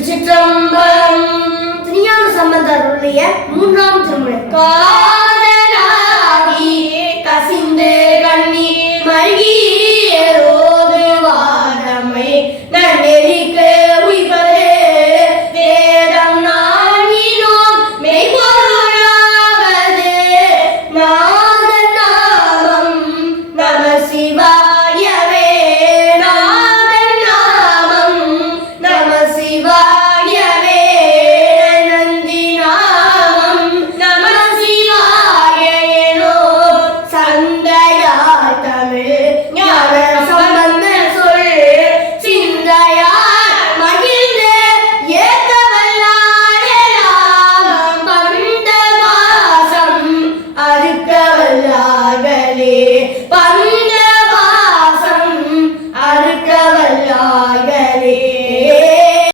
திருச்சிற்றம்பலம். திருஞான சம்பந்தருடைய மூன்றாம் திருமுறை. காதலாகி கசிந்து கண்ணீர் மல்கியோது வாதமை நன்னெறிக்கு உய்வது வேதம் நானினோம் மெய்பொருளாவது நாதன் நாமம் நம சிவாயவே. நாதன் நாமம் நம சிவாய